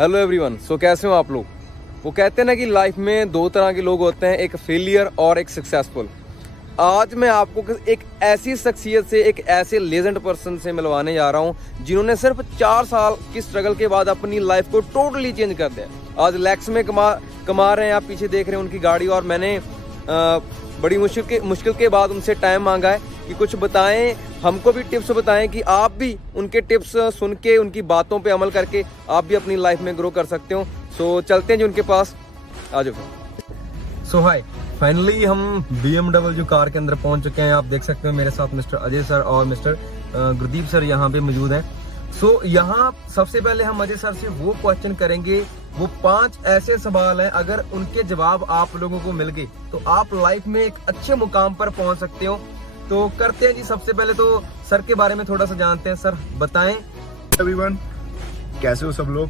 Hello everyone. सो कैसे हो आप लोग। वो कहते हैं ना कि लाइफ में दो तरह के लोग होते हैं, एक फेलियर और एक सक्सेसफुल। आज मैं आपको एक ऐसी शख्सियत से, एक ऐसे लेजेंड पर्सन से मिलवाने जा रहा हूं जिन्होंने सिर्फ 4 साल की स्ट्रगल के बाद अपनी लाइफ को टोटली चेंज कर दिया। आज लैक्स में कमा रहे हैं, आप पीछे देख रहे हैं उनकी गाड़ी। और मैंने बड़ी मुश्किल के बाद उनसे टाइम मांगा है कि कुछ बताएं, हमको भी टिप्स बताएं कि आप भी उनके टिप्स सुन के, उनकी बातों पे अमल करके आप भी अपनी लाइफ में ग्रो कर सकते हो। सो चलते हैं जी उनके पास, आ जाओ। सो हाय, फाइनली हम BMW कार के अंदर पहुंच चुके हैं। आप देख सकते हो मेरे साथ मिस्टर अजय सर और मिस्टर गुरदीप सर यहाँ पे मौजूद हैं। सो यहाँ सबसे पहले हम अजय सर से वो क्वेश्चन करेंगे, वो 5 ऐसे सवाल हैं, अगर उनके जवाब आप लोगों को मिल गए तो आप लाइफ में एक अच्छे मुकाम पर पहुंच सकते हो। तो करते हैं जी। सबसे पहले तो सर के बारे में थोड़ा सा जानते हैं। सर बताएं। एवरीवन, कैसे हो सब लोग।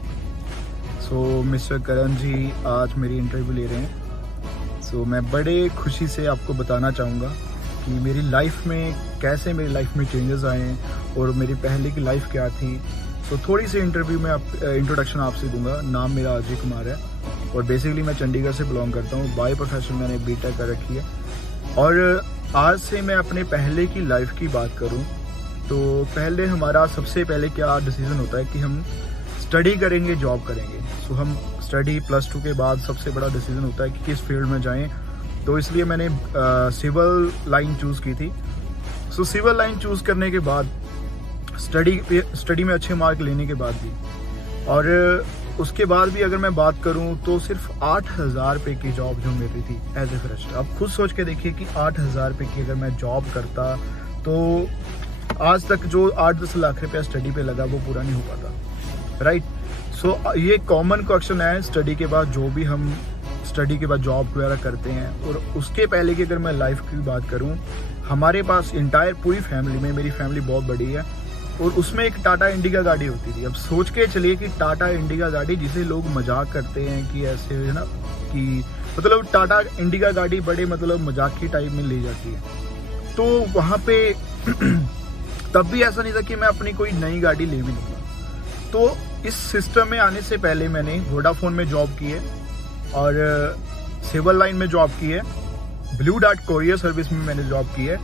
सो मिस्टर करण जी आज मेरी इंटरव्यू ले रहे हैं। सो मैं बड़े खुशी से आपको बताना चाहूँगा कि मेरी लाइफ में कैसे मेरी लाइफ में चेंजेस आए हैं और मेरी पहले की लाइफ क्या थी। तो थोड़ी सी इंटरव्यू में इंट्रोडक्शन आपसे दूंगा। नाम मेरा अजय कुमार है और बेसिकली मैं चंडीगढ़ से बिलोंग करता हूँ। बाय प्रोफेशन मैंने बीटेक कर रखी है। और आज से मैं अपने पहले की लाइफ की बात करूँ तो पहले हमारा सबसे पहले क्या डिसीजन होता है कि हम स्टडी करेंगे, जॉब करेंगे। सो हम स्टडी +2 के बाद सबसे बड़ा डिसीजन होता है कि किस फील्ड में जाएं। तो इसलिए मैंने सिविल लाइन चूज़ की थी। सो सिविल लाइन चूज़ करने के बाद स्टडी में अच्छे मार्क लेने के बाद भी, और उसके बाद भी अगर मैं बात करूं तो सिर्फ 8,000 रुपये की जॉब जो मेरी थी एज ए फ्रेशर। अब खुद सोच के देखिए कि 8,000 रुपये की अगर मैं जॉब करता तो आज तक जो 8-10 लाख रुपया स्टडी पे लगा वो पूरा नहीं हो पाता, राइट। सो ये कॉमन क्वेश्चन है स्टडी के बाद, जो भी हम स्टडी के बाद जॉब वगैरह करते हैं। और उसके पहले की अगर मैं लाइफ की बात करूँ, हमारे पास इंटायर पूरी फैमिली में, मेरी फैमिली बहुत बड़ी है और उसमें एक टाटा इंडिका गाड़ी होती थी। अब सोच के चलिए कि टाटा इंडिका गाड़ी, जिसे लोग मजाक करते हैं कि ऐसे है ना कि मतलब टाटा इंडिका गाड़ी बड़े मतलब मजाक की टाइप में ली जाती है। तो वहाँ पे तब भी ऐसा नहीं था कि मैं अपनी कोई नई गाड़ी ले भी लूँगा। तो इस सिस्टम में आने से पहले मैंने वोडाफोन में जॉब की है और सिविल लाइन में जॉब की है, ब्लू डार्ट कोरियर सर्विस में मैंने जॉब की है।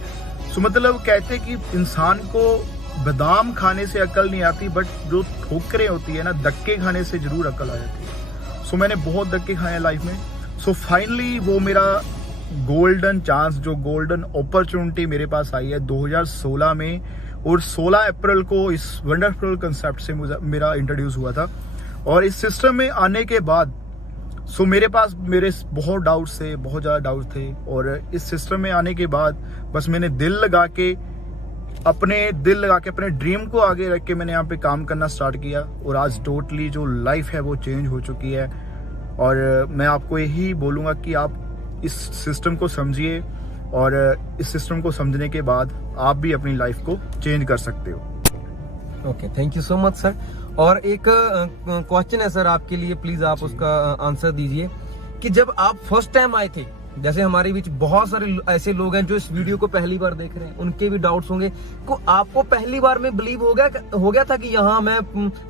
सो मतलब कहते कि इंसान को बादाम खाने से अकल नहीं आती, बट जो ठोकरें होती है ना, धक्के खाने से जरूर अकल आ जाती है। सो मैंने बहुत धक्के खाए हैं लाइफ में। सो फाइनली वो मेरा गोल्डन चांस, जो गोल्डन अपॉर्चुनिटी मेरे पास आई है 2016 में, और 16 अप्रैल को इस वंडरफुल कंसेप्ट से मेरा इंट्रोड्यूस हुआ था। और इस सिस्टम में आने के बाद सो मेरे पास बहुत डाउट्स थे, बहुत ज़्यादा डाउट्स थे। और इस सिस्टम में आने के बाद बस मैंने दिल लगा के अपने ड्रीम को आगे रख के मैंने यहाँ पे काम करना स्टार्ट किया। और आज टोटली जो लाइफ है वो चेंज हो चुकी है। और मैं आपको यही बोलूँगा कि आप इस सिस्टम को समझिए और इस सिस्टम को समझने के बाद आप भी अपनी लाइफ को चेंज कर सकते हो। Okay, thank you so much sir. और एक क्वेश्चन है सर आपके लिए, प्लीज आप उसका आंसर दीजिए कि जब आप फर्स्ट टाइम आए थे, जैसे हमारे बीच बहुत सारे ऐसे लोग हैं जो इस वीडियो को पहली बार देख रहे हैं, उनके भी डाउट्स होंगे, को आपको पहली बार में बिलीव हो गया था कि यहाँ मैं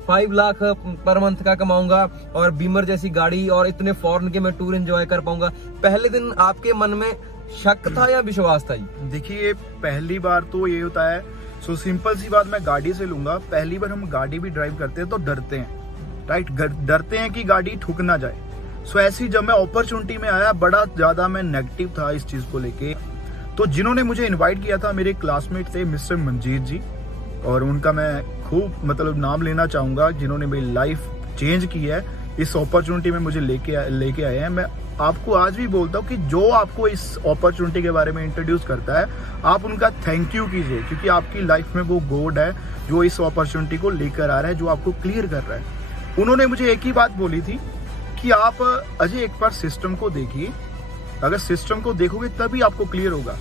5 लाख पर मंथ का कमाऊंगा और बीमर जैसी गाड़ी और इतने फॉरेन के मैं टूर एंजॉय कर पाऊंगा? पहले दिन आपके मन में शक था या विश्वास था? देखिए, पहली बार तो ये होता है, सो सिंपल सी बात मैं गाड़ी से लूंगा। पहली बार हम गाड़ी भी ड्राइव करते हैं तो डरते हैं, राइट। डरते हैं कि गाड़ी ठुक ना जाए। सो ऐसी जब मैं अपॉर्चुनिटी में आया, बड़ा ज्यादा मैं नेगेटिव था इस चीज को लेके। तो जिन्होंने मुझे इनवाइट किया था मेरे क्लासमेट थे मिस्टर मंजीत जी, और उनका मैं खूब मतलब नाम लेना चाहूंगा, जिन्होंने मेरी लाइफ चेंज की है। इस अपॉर्चुनिटी में मुझे लेके आए हैं। मैं आपको आज भी बोलता हूँ कि जो आपको इस अपॉर्चुनिटी के बारे में इंट्रोड्यूस करता है, आप उनका थैंक यू कीजिए, क्योंकि आपकी लाइफ में वो गॉड है जो इस अपॉर्चुनिटी को लेकर आ रहा है, जो आपको क्लियर कर रहा है। उन्होंने मुझे एक ही बात बोली थी कि आप अजय एक बार सिस्टम को देखिए, अगर सिस्टम को देखोगे तभी आपको क्लियर होगा।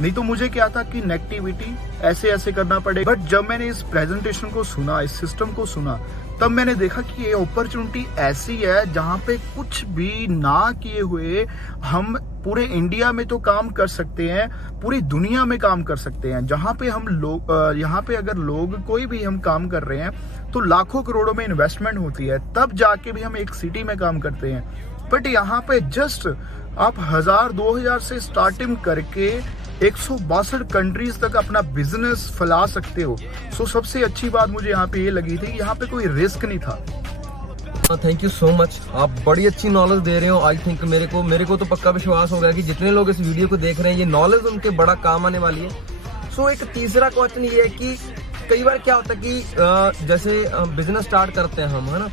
नहीं तो मुझे क्या था कि नेगेटिविटी ऐसे करना पड़ेगा। बट जब मैंने इस प्रेजेंटेशन को सुना, इस सिस्टम को सुना, तब मैंने देखा कि ये अपॉर्चुनिटी ऐसी है जहाँ पे कुछ भी ना किए हुए हम पूरे इंडिया में तो काम कर सकते हैं, पूरी दुनिया में काम कर सकते हैं। जहाँ पे हम लोग यहाँ पे अगर लोग कोई भी हम काम कर रहे हैं तो लाखों करोड़ों में इन्वेस्टमेंट होती है, तब जाके भी हम एक सिटी में काम करते हैं। बट यहाँ पे जस्ट आप 1000-2000 से स्टार्टिंग करके 162 कंट्रीज तक अपना बिजनेस फैला सकते हो। सो सबसे अच्छी बात मुझे यहाँ पे ये लगी थी कि यहाँ पे कोई रिस्क नहीं था। थैंक यू सो मच, आप बड़ी अच्छी नॉलेज दे रहे हो। आई थिंक मेरे को तो पक्का विश्वास हो गया कि जितने लोग इस वीडियो को देख रहे हैं ये नॉलेज उनके बड़ा काम आने वाली है। सो एक तीसरा क्वेश्चन ये है कि कई बार क्या होता है कि जैसे बिजनेस स्टार्ट करते हैं हम, है ना,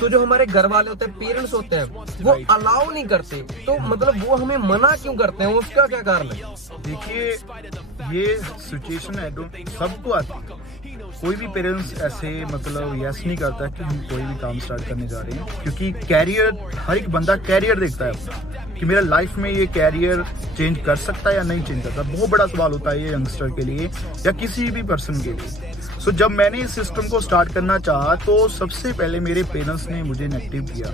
तो जो हमारे घर वाले होते हैं, पेरेंट्स होते हैं, वो अलाउ नहीं करते, तो मतलब वो हमें मना क्यों करते हैं, उसका क्या कारण है? देखिए, ये सिचुएशन है तो सबको आती है। कोई भी पेरेंट्स ऐसे मतलब यस नहीं करता कि हम कोई भी काम स्टार्ट करने जा रहे हैं, क्योंकि कैरियर, हर एक बंदा कैरियर देखता है अपना कि मेरा लाइफ में ये कैरियर चेंज कर सकता है या नहीं चेंज करता। बहुत बड़ा सवाल होता है ये यंगस्टर के लिए या किसी भी पर्सन के लिए। सो जब मैंने इस सिस्टम को स्टार्ट करना चाहा तो सबसे पहले मेरे पेरेंट्स ने मुझे नेगेटिव किया,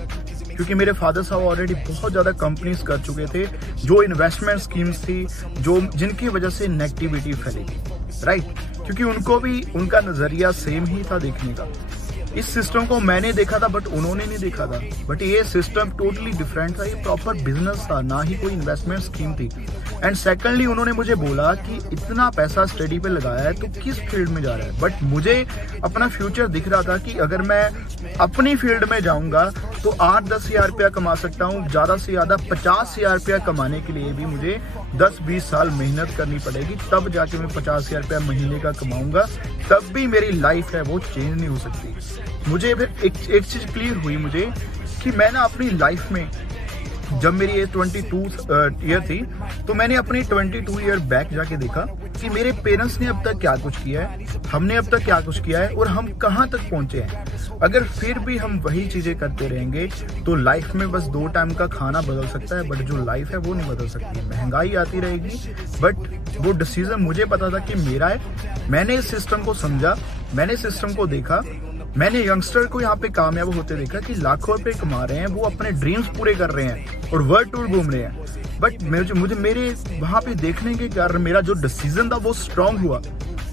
क्योंकि मेरे फादर साहब ऑलरेडी बहुत ज़्यादा कंपनीज कर चुके थे, जो इन्वेस्टमेंट स्कीम्स थी, जो जिनकी वजह से नेगेटिविटी फैलेगी, राइट। क्योंकि उनको भी उनका नज़रिया सेम ही था देखने का। इस सिस्टम को मैंने देखा था बट उन्होंने नहीं देखा था। बट ये सिस्टम टोटली डिफरेंट था, ये प्रॉपर बिजनेस था, ना ही कोई इन्वेस्टमेंट स्कीम थी। एंड सेकंडली उन्होंने मुझे बोला कि इतना पैसा स्टडी पे लगाया है तो किस फील्ड में जा रहा है। बट मुझे अपना फ्यूचर दिख रहा था कि अगर मैं अपनी फील्ड में जाऊंगा तो 8-10 हज़ार रुपया कमा सकता हूँ, ज़्यादा से ज़्यादा 50 हज़ार रुपया कमाने के लिए भी मुझे 10-20 साल मेहनत करनी पड़ेगी, तब जाके मैं 50 हज़ार रुपया महीने का कमाऊंगा, तब भी मेरी लाइफ है वो चेंज नहीं हो सकती। मुझे फिर एक चीज़ क्लियर हुई मुझे कि मैं ना अपनी लाइफ में, जब मेरी एज 22 ईयर थी, तो मैंने अपनी 22 ईयर बैक जाके देखा कि मेरे पेरेंट्स ने अब तक क्या कुछ किया है, हमने अब तक क्या कुछ किया है और हम कहाँ तक पहुँचे हैं। अगर फिर भी हम वही चीज़ें करते रहेंगे तो लाइफ में बस 2 टाइम का खाना बदल सकता है, बट जो लाइफ है वो नहीं बदल सकती। महंगाई आती रहेगी, बट वो डिसीजन मुझे पता था कि मेरा है। मैंने इस सिस्टम को समझा, मैंने सिस्टम को देखा, मैंने यंगस्टर को यहाँ पे कामयाब होते देखा कि लाखों रुपए कमा रहे हैं, वो अपने ड्रीम्स पूरे कर रहे हैं और वर्ल्ड टूर घूम रहे हैं। बट मुझे मेरे वहाँ पे देखने के कारण मेरा जो डिसीजन था वो स्ट्रांग हुआ।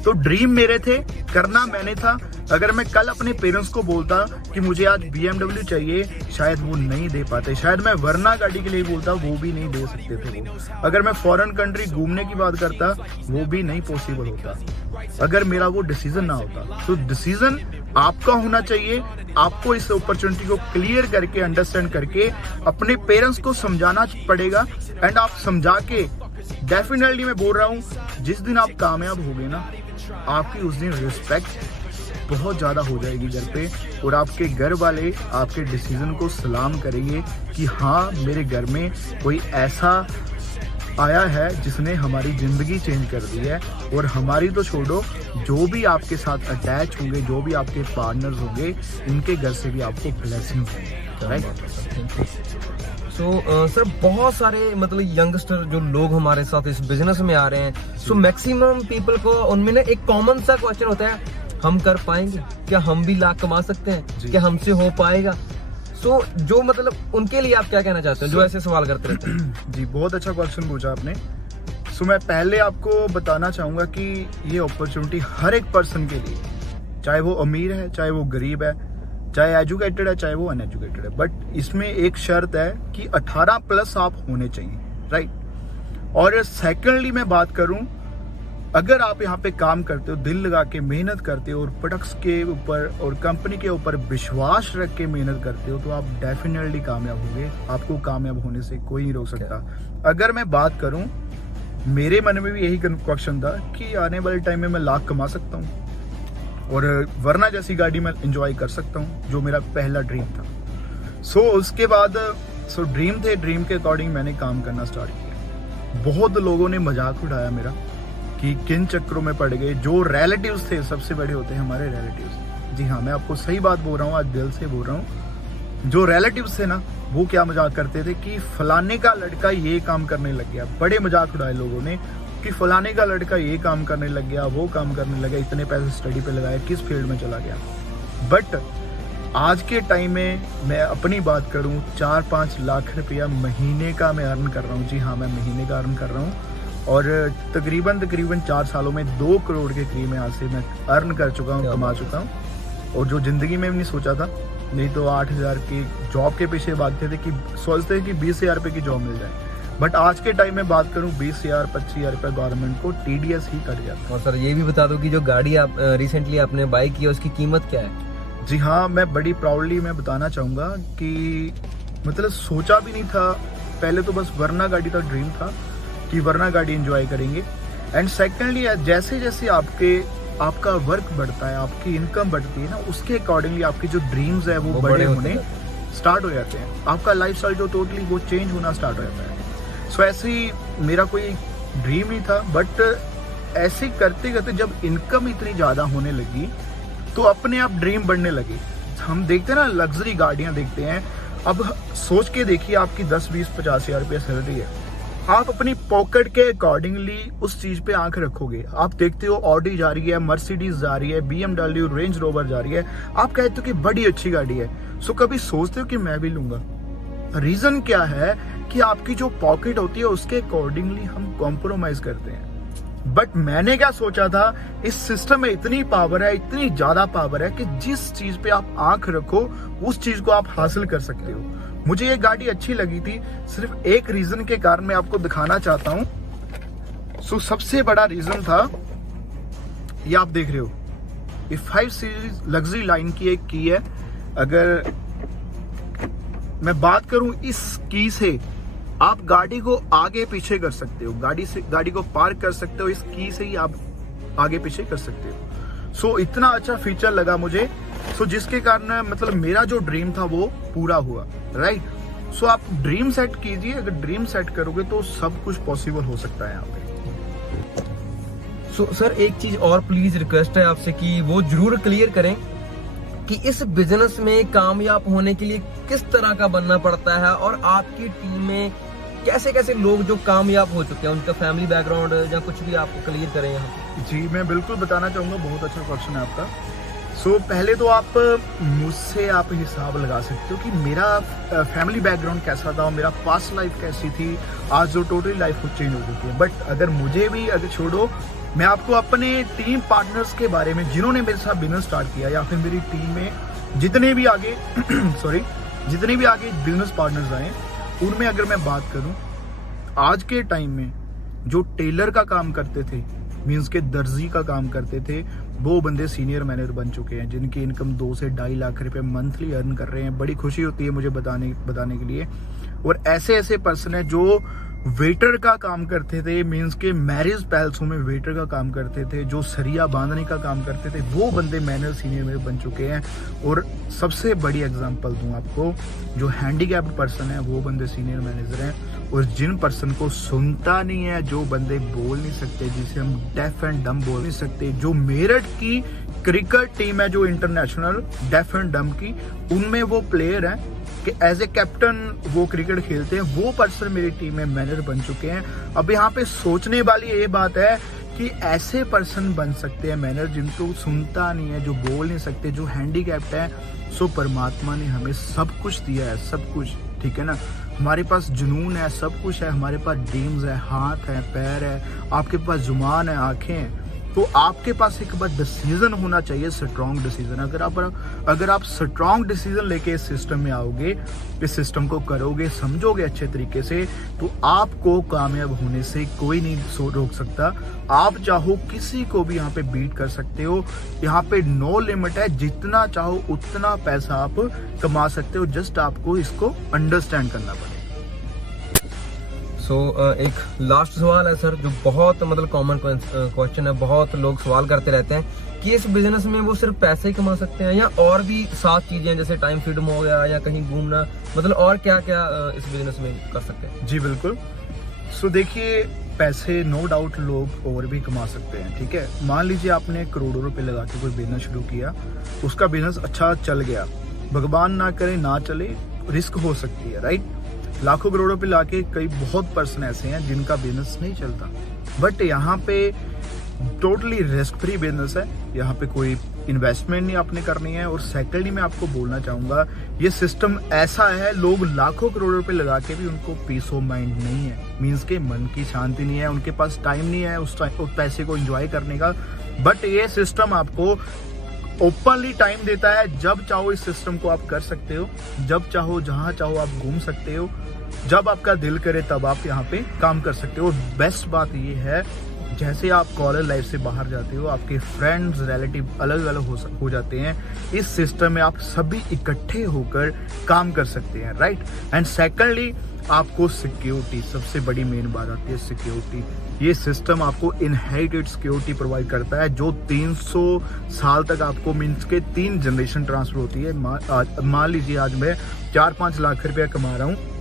तो ड्रीम मेरे थे, करना मैंने था। अगर मैं कल अपने पेरेंट्स को बोलता कि मुझे आज BMW चाहिए, शायद वो नहीं दे पाते। शायद मैं वरना गाड़ी के लिए बोलता, वो भी नहीं दे सकते थे वो। अगर मैं फॉरेन कंट्री घूमने की बात करता, वो भी नहीं पॉसिबल होता अगर मेरा वो डिसीजन ना होता। तो डिसीजन आपका होना चाहिए। आपको इस अपॉर्चुनिटी को क्लियर करके, अंडरस्टैंड करके अपने पेरेंट्स को समझाना पड़ेगा। एंड आप समझा के, डेफिनेटली मैं बोल रहा हूँ, जिस दिन आप कामयाब होगे ना, आपकी उस दिन रिस्पेक्ट बहुत ज़्यादा हो जाएगी घर पे, और आपके घर वाले आपके डिसीजन को सलाम करेंगे कि हाँ, मेरे घर में कोई ऐसा आया है जिसने हमारी ज़िंदगी चेंज कर दी है। और हमारी तो छोड़ो, जो भी आपके साथ अटैच होंगे, जो भी आपके पार्टनर्स होंगे, उनके घर से भी आपको ब्लेसिंग होंगे, राइट। सो सर, बहुत सारे मतलब यंगस्टर जो लोग हमारे साथ इस बिजनेस में आ रहे हैं, सो मैक्सिमम पीपल को उनमें ना एक कॉमन सा क्वेश्चन होता है, हम कर पाएंगे क्या, हम भी लाख कमा सकते हैं क्या, हमसे हो पाएगा। सो जो मतलब उनके लिए आप क्या कहना चाहते हैं जो ऐसे सवाल करते रहते हैं? जी, बहुत अच्छा क्वेश्चन पूछा आपने। सो मैं पहले आपको बताना चाहूँगा कि ये अपॉर्चुनिटी हर एक पर्सन के लिए, चाहे वो अमीर है, चाहे वो गरीब है, चाहे एजुकेटेड है, चाहे वो अनएजुकेटेड है, बट इसमें एक शर्त है कि 18+ आप होने चाहिए, राइट। और सेकेंडली मैं बात करूं, अगर आप यहाँ पे काम करते हो, दिल लगा के मेहनत करते हो और प्रोडक्ट्स के ऊपर और कंपनी के ऊपर विश्वास रख के मेहनत करते हो, तो आप डेफिनेटली कामयाब होंगे। आपको कामयाब होने से कोई नहीं रोक सकता। अगर मैं बात करूं, मेरे मन में भी यही क्वेश्चन था कि आने वाले टाइम में मैं लाख कमा सकता हूँ और वरना जैसी गाड़ी में एंजॉय कर सकता हूँ, जो मेरा पहला ड्रीम था। सो उसके बाद ड्रीम थे, ड्रीम के अकॉर्डिंग मैंने काम करना स्टार्ट किया। बहुत लोगों ने मजाक उड़ाया मेरा कि किन चक्रों में पड़ गए। जो रिलेटिव्स थे, सबसे बड़े होते हैं हमारे रिलेटिव्स। जी हाँ, मैं आपको सही बात बोल रहा हूँ, आज दिल से बोल रहा हूँ। जो रिलेटिव्स थे ना, वो क्या मजाक करते थे कि फलाने का लड़का ये काम करने लग गया। बड़े मजाक उड़ाए लोगों ने कि फलाने का लड़का ये काम करने लग गया, वो काम करने लगा, इतने पैसे स्टडी पे लगाए, किस फील्ड में चला गया। बट आज के टाइम में मैं अपनी बात करूं, 4-5 लाख रुपया महीने का मैं अर्न कर रहा हूं। जी हाँ, मैं महीने का अर्न कर रहा हूं और तकरीबन 4 सालों में 2 करोड़ के करीब यहाँ से मैं अर्न कर चुका हूँ, कमा चुका हूँ। और जो ज़िंदगी में भी नहीं सोचा था, नहीं तो 8,000 की जॉब के पीछे भागते थे कि सोचते थे कि 20,000 रुपये की जॉब मिल जाए। बट आज के टाइम में बात करूं 20,000 25,000 रुपये गवर्नमेंट को TDS ही कट जाता है। और सर ये भी बता दो कि जो गाड़ी आप रिसेंटली आपने बाई की है उसकी कीमत क्या है? जी हाँ, मैं बड़ी प्राउडली मैं बताना चाहूँगा कि मतलब सोचा भी नहीं था। पहले तो बस वरना गाड़ी का ड्रीम था कि वरना गाड़ी एंजॉय करेंगे। एंड सेकेंडली जैसे जैसे आपका वर्क बढ़ता है, आपकी इनकम बढ़ती है ना, उसके अकॉर्डिंगली आपकी जो ड्रीम्स है वो बड़े होने स्टार्ट हो जाते हैं। आपका लाइफस्टाइल जो टोटली वो चेंज होना स्टार्ट हो जाता है। सो ऐसे ही मेरा कोई ड्रीम नहीं था, बट ऐसे करते करते जब इनकम इतनी ज़्यादा होने लगी तो अपने आप ड्रीम बढ़ने लगे। हम देखते हैं ना, लग्जरी गाड़ियां देखते हैं। अब सोच के देखिए, आपकी 10, 20, 50,000 रुपया सैलरी है, आप अपनी पॉकेट के अकॉर्डिंगली उस चीज़ पे आंख रखोगे। आप देखते हो ऑडी जा रही है, मर्सिडीज जा रही है, BMW, रेंज रोवर जा रही है, आप कहते हो कि बड़ी अच्छी गाड़ी है। सो कभी सोचते हो कि मैं भी लूंगा? रीजन क्या है कि आपकी जो पॉकेट होती है उसके अकॉर्डिंगली हम कॉम्प्रोमाइज करते हैं। बट मैंने क्या सोचा था, इस सिस्टम में इतनी पावर है, इतनी ज्यादा पावर है कि जिस चीज पे आप आंख रखो उस चीज को आप हासिल कर सकते हो। मुझे ये गाड़ी अच्छी लगी थी सिर्फ एक रीजन के कारण, मैं आपको दिखाना चाहता हूं। सो सबसे बड़ा रीजन था, ये आप देख रहे हो, ये 5 सीरीज लग्जरी लाइन की एक की है। अगर मैं बात करूं इस की से आप गाड़ी को आगे पीछे कर सकते हो, गाड़ी को पार्क कर सकते हो, इस की से ही आप आगे पीछे कर सकते हो। सो इतना अच्छा फीचर लगा मुझे, सो जिसके कारण मतलब मेरा जो ड्रीम था वो पूरा हुआ, राइट। सो आप ड्रीम सेट कीजिए, अगर ड्रीम सेट करोगे तो सब कुछ पॉसिबल हो सकता है यहाँ पे। सो सर एक चीज और प्लीज रिक्वेस्ट है आपसे कि वो जरूर क्लियर करें कि इस बिजनेस में कामयाब होने के लिए किस तरह का बनना पड़ता है और आपकी टीम में कैसे कैसे लोग जो कामयाब हो चुके हैं उनका फैमिली बैकग्राउंड या कुछ भी आपको क्लियर करें यहाँ। जी मैं बिल्कुल बताना चाहूँगा, बहुत अच्छा क्वेश्चन है आपका। सो पहले तो आप मुझसे आप हिसाब लगा सकते हो कि मेरा फैमिली बैकग्राउंड कैसा था, मेरा पास्ट लाइफ कैसी थी, आज जो टोटली लाइफ कुछ चेंज हो चुकी है। बट अगर मुझे भी अगर छोड़ो, मैं आपको अपने टीम पार्टनर्स के बारे में जिन्होंने मेरे साथ बिजनेस स्टार्ट किया, या फिर मेरी टीम में जितने भी आगे बिजनेस पार्टनर्स आए, उनमें अगर मैं बात करूं, आज के टाइम में जो टेलर का काम करते थे, मीन्स के दर्जी का काम करते थे, वो बंदे सीनियर मैनेजर बन चुके हैं, जिनकी इनकम 2 से 2.5 लाख रुपए मंथली अर्न कर रहे हैं। बड़ी खुशी होती है मुझे बताने के लिए। और ऐसे पर्सन है जो वेटर का काम करते थे, मीन्स के मैरिज पैलेसों में वेटर का काम करते थे, जो सरिया बांधने का काम करते थे, वो बंदे मैनेजर सीनियर में बन चुके हैं। और सबसे बड़ी एग्जांपल दूं आपको, जो हैंडीकैप्ड पर्सन है वो बंदे सीनियर मैनेजर हैं। और जिन पर्सन को सुनता नहीं है, जो बंदे बोल नहीं सकते, जिसे हम डेफ एंड डम बोल नहीं सकते, जो मेरठ की क्रिकेट टीम है जो इंटरनेशनल डेफ एंड डम की, उनमें वो प्लेयर हैं कि एज ए कैप्टन वो क्रिकेट खेलते हैं, वो पर्सन मेरी टीम में मैनेजर बन चुके हैं। अब यहाँ पे सोचने वाली ये बात है कि ऐसे पर्सन बन सकते हैं मैनेजर जिनको सुनता नहीं है, जो बोल नहीं सकते, जो हैंडीकैप्ड है। सो परमात्मा ने हमें सब कुछ दिया है, सब कुछ, ठीक है ना। हमारे पास जुनून है, सब कुछ है, हमारे पास ड्रीम्स है, हाथ है, पैर है, आपके पास जुबान है, आंखें हैं। तो आपके पास एक बार डिसीजन होना चाहिए, स्ट्रॉन्ग डिसीजन। अगर आप स्ट्रॉन्ग डिसीजन लेके इस सिस्टम में आओगे, इस सिस्टम को करोगे, समझोगे अच्छे तरीके से, तो आपको कामयाब होने से कोई नहीं रोक सकता। आप चाहो किसी को भी यहाँ पे बीट कर सकते हो। यहाँ पे नो लिमिट है, जितना चाहो उतना पैसा आप कमा सकते हो। जस्ट आपको इसको अंडरस्टैंड करना पड़ेगा। एक लास्ट सवाल है सर, जो बहुत मतलब कॉमन क्वेश्चन है, बहुत लोग सवाल करते रहते हैं कि इस बिजनेस में वो सिर्फ पैसे ही कमा सकते हैं या और भी 7 चीजें, जैसे टाइम फ्रीडम हो गया या कहीं घूमना, मतलब और क्या क्या इस बिजनेस में कर सकते हैं? जी बिल्कुल। सो देखिए, पैसे नो डाउट लोग और भी कमा सकते हैं, ठीक है। मान लीजिए आपने करोड़ों रुपए लगा के कोई बिजनेस शुरू किया, उसका बिजनेस अच्छा चल गया, भगवान ना करे ना चले, रिस्क हो सकती है, राइट। लाखों करोड़ों रुपए लाके कई बहुत पर्सन ऐसे हैं जिनका बिजनेस नहीं चलता। बट यहाँ पे टोटली रिस्क फ्री बिजनेस है, यहाँ पे कोई इन्वेस्टमेंट नहीं आपने करनी है। और सेकेंडली मैं आपको बोलना चाहूँगा, ये सिस्टम ऐसा है, लोग लाखों करोड़ रुपए लगा के भी उनको पीस ऑफ माइंड नहीं है, मीन्स के मन की शांति नहीं है, उनके पास टाइम नहीं है उस पैसे को एंजॉय करने का। बट ये सिस्टम आपको ओपनली टाइम देता है, जब चाहो इस सिस्टम को आप कर सकते हो, जब चाहो जहाँ चाहो आप घूम सकते हो, जब आपका दिल करे तब आप यहाँ पे काम कर सकते हो। बेस्ट बात ये है, जैसे आप कॉलेज लाइफ से बाहर जाते हो, आपके फ्रेंड्स रिलेटिव अलग अलग हो जाते हैं, इस सिस्टम में आप सभी इकट्ठे होकर काम कर सकते हैं, राइट। एंड सेकेंडली आपको सिक्योरिटी, सबसे बड़ी मेन बात आती है सिक्योरिटी। ये सिस्टम आपको इनहेरिटेड सिक्योरिटी प्रोवाइड करता है, जो 300 साल तक आपको मीन्स के 3 जनरेशन ट्रांसफर होती है। मान लीजिए आज मैं 4-5 लाख रुपया कमा रहा हूँ,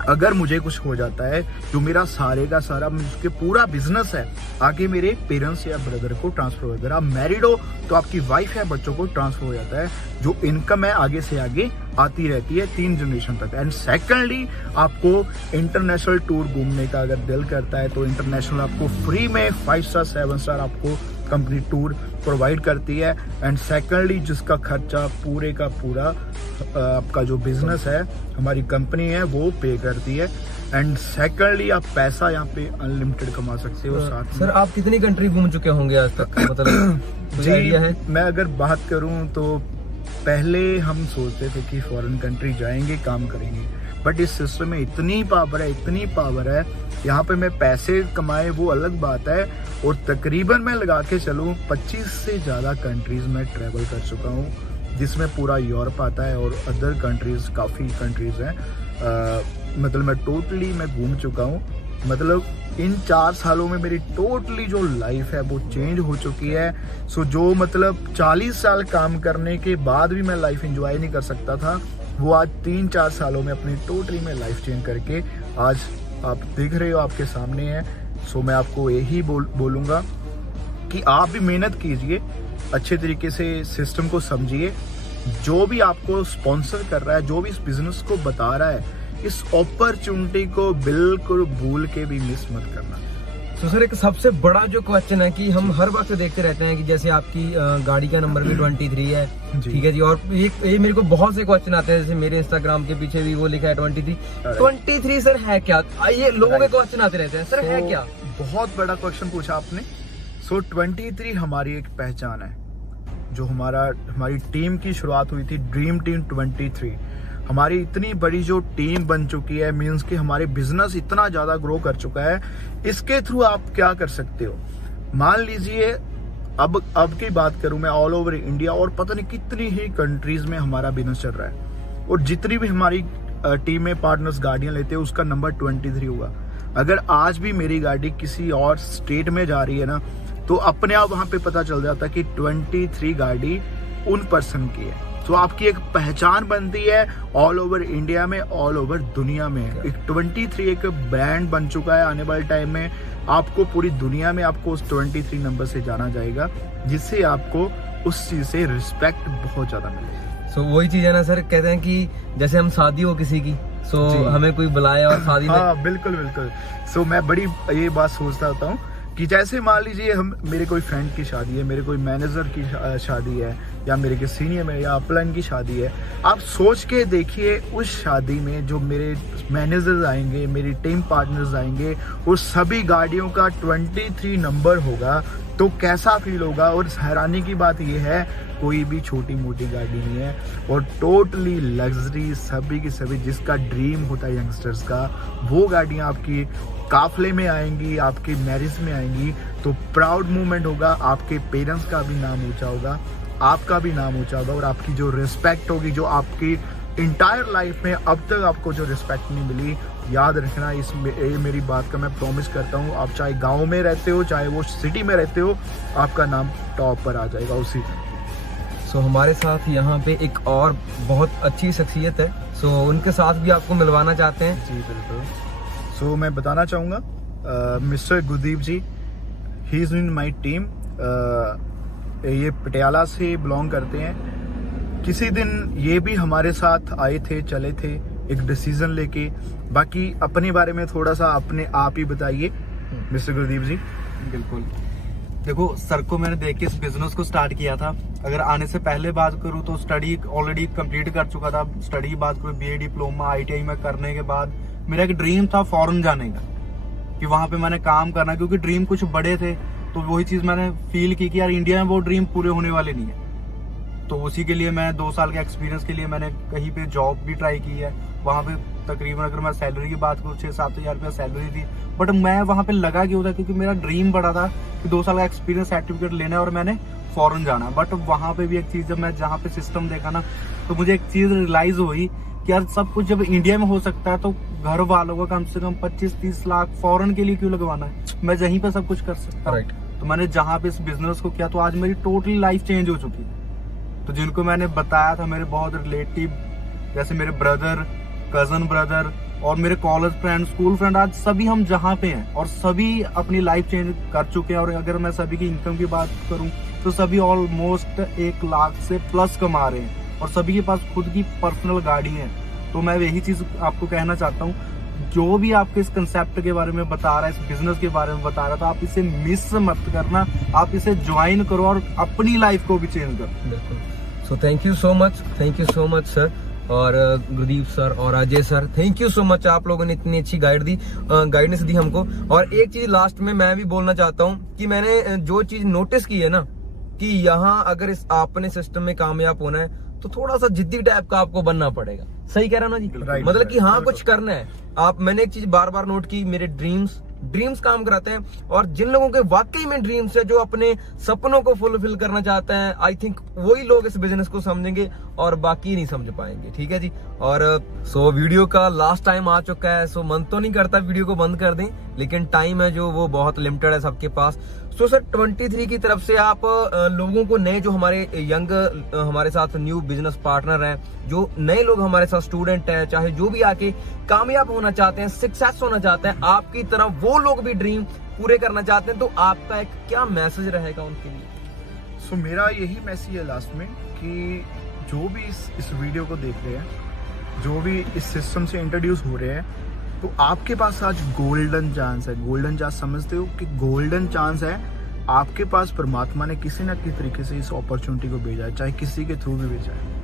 अगर मुझे कुछ हो जाता है, जो मेरा सारे का सारा उसके पूरा बिजनेस है, आगे मेरे पेरेंट्स या ब्रदर को ट्रांसफर हो। अगर आप मैरिड हो तो आपकी वाइफ या बच्चों को ट्रांसफर हो जाता है, जो इनकम है आगे से आगे आती रहती है 3 जनरेशन तक। एंड सेकेंडली आपको इंटरनेशनल टूर घूमने का अगर दिल करता है तो इंटरनेशनल आपको फ्री में 5 स्टार 7 स्टार आपको कंपनी टूर प्रोवाइड करती है। एंड सेकेंडली जिसका खर्चा पूरे का पूरा आपका जो बिजनेस है, हमारी कंपनी है, वो पे करती है। एंड सेकेंडली आप पैसा यहाँ पे अनलिमिटेड कमा सकते हो। साथ सर आप कितनी कंट्री घूम चुके होंगे आज तक, मतलब जी आइडिया है? मैं अगर बात करूँ तो पहले हम सोचते थे कि फॉरेन कंट्री जाएंगे काम करेंगे, बट इस सिस्टम में इतनी पावर है, इतनी पावर है, यहाँ पे मैं पैसे कमाए वो अलग बात है। और तकरीबन मैं लगा के चलूँ 25 से ज़्यादा कंट्रीज में ट्रैवल कर चुका हूँ, जिसमें पूरा यूरोप आता है और अदर कंट्रीज, काफ़ी कंट्रीज हैं। मतलब मैं घूम चुका हूँ। मतलब इन 4 सालों में मेरी टोटली जो लाइफ है वो चेंज हो चुकी है। सो जो मतलब 40 साल काम करने के बाद भी मैं लाइफ एंजॉय नहीं कर सकता था, वो आज 3-4 सालों में अपनी टोटली में लाइफ चेंज करके आज आप देख रहे हो, आपके सामने है। सो मैं आपको यही बोलूँगा कि आप भी मेहनत कीजिए, अच्छे तरीके से सिस्टम को समझिए। जो भी आपको स्पॉन्सर कर रहा है, जो भी इस बिजनेस को बता रहा है, इस अपॉर्चुनिटी को बिल्कुल भूल के भी मिस मत करना। तो सर एक सबसे बड़ा जो क्वेश्चन है कि हम हर वक्त देखते रहते हैं कि जैसे आपकी गाड़ी का नंबर भी 23 है, ठीक है जी, और ये मेरे को बहुत से क्वेश्चन आते हैं, जैसे मेरे इंस्टाग्राम के पीछे भी वो लिखा है 23 सर है क्या? ये लोगों के क्वेश्चन आते रहते हैं, सर है क्या? बहुत बड़ा क्वेश्चन पूछा आपने। सो 23 हमारी एक पहचान है, जो हमारी टीम की शुरुआत हुई थी, ड्रीम टीम 23। हमारी इतनी बड़ी जो टीम बन चुकी है, मीन्स कि हमारे बिजनेस इतना ज्यादा ग्रो कर चुका है। इसके थ्रू आप क्या कर सकते हो, मान लीजिए अब की बात करूं मैं, ऑल ओवर इंडिया और पता नहीं कितनी ही कंट्रीज में हमारा बिजनेस चल रहा है, और जितनी भी हमारी टीम में पार्टनर्स गाड़ियां लेते हैं उसका नंबर 23 होगा। अगर आज भी मेरी गाड़ी किसी और स्टेट में जा रही है ना, तो अपने आप वहां पे पता चल जाता है कि 23 गाड़ी उन पर्सन की है। तो आपकी एक पहचान बनती है ऑल ओवर इंडिया में, ऑल ओवर दुनिया में। एक 23 एक ब्रांड बन चुका है। आने वाले टाइम में आपको पूरी दुनिया में आपको उस 23 नंबर से जाना जाएगा, जिससे आपको उस चीज से रिस्पेक्ट बहुत ज्यादा मिलेगा। सो वही चीज है ना सर, कहते हैं कि जैसे हम शादी हो किसी की, सो हमें कोई बुलाया और शादी में, हाँ बिल्कुल बिल्कुल। सो मैं बड़ी ये बात सोचता होता हूँ कि जैसे मान लीजिए मेरे कोई फ्रेंड की शादी है, मेरे कोई मैनेजर की शादी है, या मेरे के सीनियर में या अपलाइन की शादी है, आप सोच के देखिए उस शादी में जो मेरे मैनेजर्स आएंगे, मेरी टीम पार्टनर्स आएंगे, उस सभी गाड़ियों का 23 नंबर होगा, तो कैसा फील होगा। और हैरानी की बात यह है, कोई भी छोटी मोटी गाड़ी नहीं है, और टोटली लग्जरी, सभी की सभी जिसका ड्रीम होता है यंगस्टर्स का, वो गाड़ियाँ आपकी काफले में आएंगी, आपके मैरिज में आएंगी, तो प्राउड मूवमेंट होगा। आपके पेरेंट्स का भी नाम ऊंचा होगा, आपका भी नाम ऊंचा होगा, और आपकी जो रिस्पेक्ट होगी, जो आपकी इंटायर लाइफ में अब तक आपको जो रिस्पेक्ट नहीं मिली, याद रखना, ये मेरी बात का मैं प्रॉमिस करता हूँ। आप चाहे गांव में रहते हो, चाहे वो सिटी में रहते हो, आपका नाम टॉप पर आ जाएगा उसी। सो हमारे साथ यहाँ पे एक और बहुत अच्छी शख्सियत है, सो उनके साथ भी आपको मिलवाना चाहते हैं। जी बिल्कुल। सो मैं बताना चाहूँगा, mister Gurdeep ji, he is in my team. ये पटियाला से बिलोंग करते हैं। किसी दिन ये भी हमारे साथ आए थे, चले थे एक डिसीजन लेके। बाकी अपने बारे में थोड़ा सा अपने आप ही बताइए मिस्टर गुरदीप जी। बिल्कुल, देखो सर को मैंने देख के इस बिजनेस को स्टार्ट किया था। अगर आने से पहले बात करूँ तो स्टडी ऑलरेडी कंप्लीट कर चुका था। स्टडी की बात करूँ बीए डिप्लोमा ITI में करने के बाद मेरा एक ड्रीम था फॉरेन जाने का, कि वहां पे मैंने काम करना, क्योंकि ड्रीम कुछ बड़े थे। तो वही चीज मैंने फील की कि यार इंडिया में वो ड्रीम पूरे होने वाले नहीं है। तो उसी के लिए मैं 2 साल के एक्सपीरियंस के लिए मैंने कहीं पे जॉब भी ट्राई की है। वहां पे तकरीबन अगर मैं सैलरी की बात करूँ 6-7 हज़ार रुपया सैलरी थी, बट मैं वहां पे लगा क्यों था, क्योंकि मेरा ड्रीम बड़ा था कि 2 साल का एक्सपीरियंस सर्टिफिकेट लेना है और मैंने फॉरेन जाना। बट वहां पे भी एक चीज, जब मैं जहाँ पे सिस्टम देखा ना, तो मुझे एक चीज रियलाइज हुई कि यार सब कुछ जब इंडिया में हो सकता है तो घर वालों को कम से कम 25-30 लाख फॉरेन के लिए क्यों लगवाना है, मैं यहीं पे सब कुछ कर सकता हूँ। तो मैंने जहाँ पे इस बिजनेस को किया तो आज मेरी टोटली लाइफ चेंज हो चुकी है। तो जिनको मैंने बताया था, मेरे बहुत रिलेटिव जैसे मेरे ब्रदर, कजन ब्रदर और मेरे कॉलेज फ्रेंड, स्कूल फ्रेंड, आज सभी हम जहाँ पे हैं और सभी अपनी लाइफ चेंज कर चुके हैं। और अगर मैं सभी की इनकम की बात करूँ तो सभी ऑलमोस्ट 1 लाख से प्लस कमा रहे हैं और सभी के पास खुद की पर्सनल गाड़ी है। तो मैं यही चीज आपको कहना चाहता हूँ, जो भी आपके इस कंसेप्ट के बारे में बता रहा है, इस बिजनेस के बारे में बता रहा है, तो आप इसे मिस मत करना, आप इसे ज्वाइन करो और अपनी लाइफ को भी चेंज करो। बिल्कुल। So thank you so much sir, और गुरदीप सर और Ajay sir, thank you so much. आप लोगों ने इतनी अच्छी गाइडेंस दी हमको। और एक चीज लास्ट में मैं भी बोलना चाहता हूँ कि मैंने जो चीज नोटिस की है ना, कि यहाँ अगर इस आपने सिस्टम में कामयाब होना है तो थोड़ा सा जिद्दी टाइप का आपको बनना पड़ेगा। सही कह रहा ना जी? मतलब कि हाँ कुछ करना है आप। मैंने एक चीज बार बार नोट की, मेरे ड्रीम्स काम कराते हैं। और जिन लोगों के वाकई में ड्रीम्स है, जो अपने सपनों को फुलफिल करना चाहते हैं, आई थिंक वही लोग इस बिजनेस को समझेंगे और बाकी नहीं समझ पाएंगे। ठीक है जी। और सो वीडियो का लास्ट टाइम आ चुका है। सो मन तो नहीं करता वीडियो को बंद कर दें, लेकिन टाइम है जो वो बहुत लिमिटेड है सबके पास। सो सर 23 की तरफ से आप लोगों को, नए जो हमारे यंग हमारे साथ न्यू बिजनेस पार्टनर हैं, जो नए लोग हमारे साथ स्टूडेंट हैं, चाहे जो भी आके कामयाब होना चाहते हैं, सक्सेस होना चाहते हैं, आपकी तरह वो लोग भी ड्रीम पूरे करना चाहते हैं, तो आपका एक क्या मैसेज रहेगा उनके लिए? सो मेरा यही मैसेज है लास्ट में, कि जो भी इस वीडियो को देख रहे हैं, जो भी इस सिस्टम से इंट्रोड्यूस हो रहे हैं, तो आपके पास आज गोल्डन चांस है। गोल्डन चांस समझते हो कि गोल्डन चांस है आपके पास। परमात्मा ने किसी न किसी तरीके से इस अपॉर्चुनिटी को भेजा है, चाहे किसी के थ्रू भी भेजा है।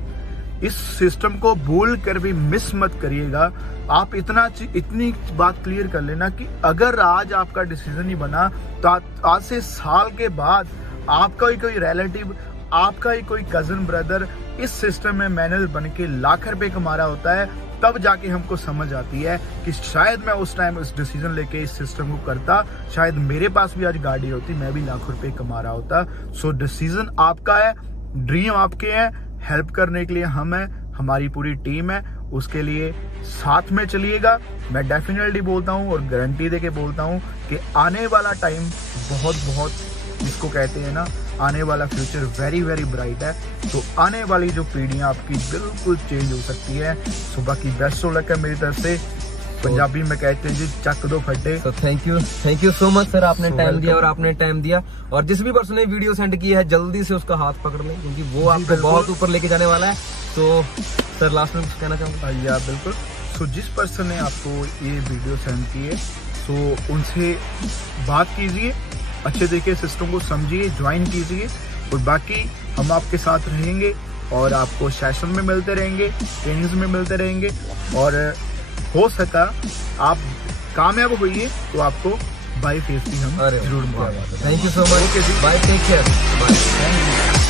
इस सिस्टम को भूल कर भी मिस मत करिएगा। आप इतनी बात क्लियर कर लेना कि अगर आज आपका डिसीजन नहीं बना, तो आज से साल के बाद आपका ही कोई रिलेटिव, आपका ही कोई कजन ब्रदर इस सिस्टम में मैनेजर बन के लाख रुपए कमा रहा होता है, तब जाके हमको समझ आती है कि शायद मैं उस टाइम इस डिसीजन लेके इस सिस्टम को करता, शायद मेरे पास भी आज गाड़ी होती, मैं भी लाख रुपए कमा रहा होता। सो डिसीजन आपका है, ड्रीम आपके हैं, हेल्प करने के लिए हम हैं, हमारी पूरी टीम है, उसके लिए साथ में चलिएगा। मैं डेफिनेटली बोलता हूँ और गारंटी देके बोलता हूँ कि आने वाला टाइम बहुत जिसको कहते हैं ना, आने वाला फ्यूचर वेरी वेरी ब्राइट है। तो आने वाली जो पीढ़ियां आपकी बिल्कुल चेंज हो सकती है। सो बाकी बेस्ट ऑफ लक है मेरी तरफ से। पंजाबी में कहते हैं जी, चक दो फटे। तो thank you so much sir, आपने टाइम दिया और आपने टाइम दिया। और जिस भी पर्सन ने वीडियो सेंड की है, जल्दी से उसका हाथ पकड़ लें, क्योंकि वो आपको बहुत ऊपर लेके जाने वाला है। तो सर लास्ट में कुछ कहना चाहूँगा? या बिल्कुल। सो जिस पर्सन ने आपको ये वीडियो सेंड की है, सो उनसे बात कीजिए, अच्छे तरीके सिस्टम को समझिए, ज्वाइन कीजिए। और बाकी हम आपके साथ रहेंगे और आपको सेशन में मिलते रहेंगे, ट्रेनिंग्स में मिलते रहेंगे। और हो सका आप कामयाब होइए तो आपको बाय फेस भी हम जरूर मिलेंगे। Thank you so much. Okay जी, बाय, टेक केयर, बाय।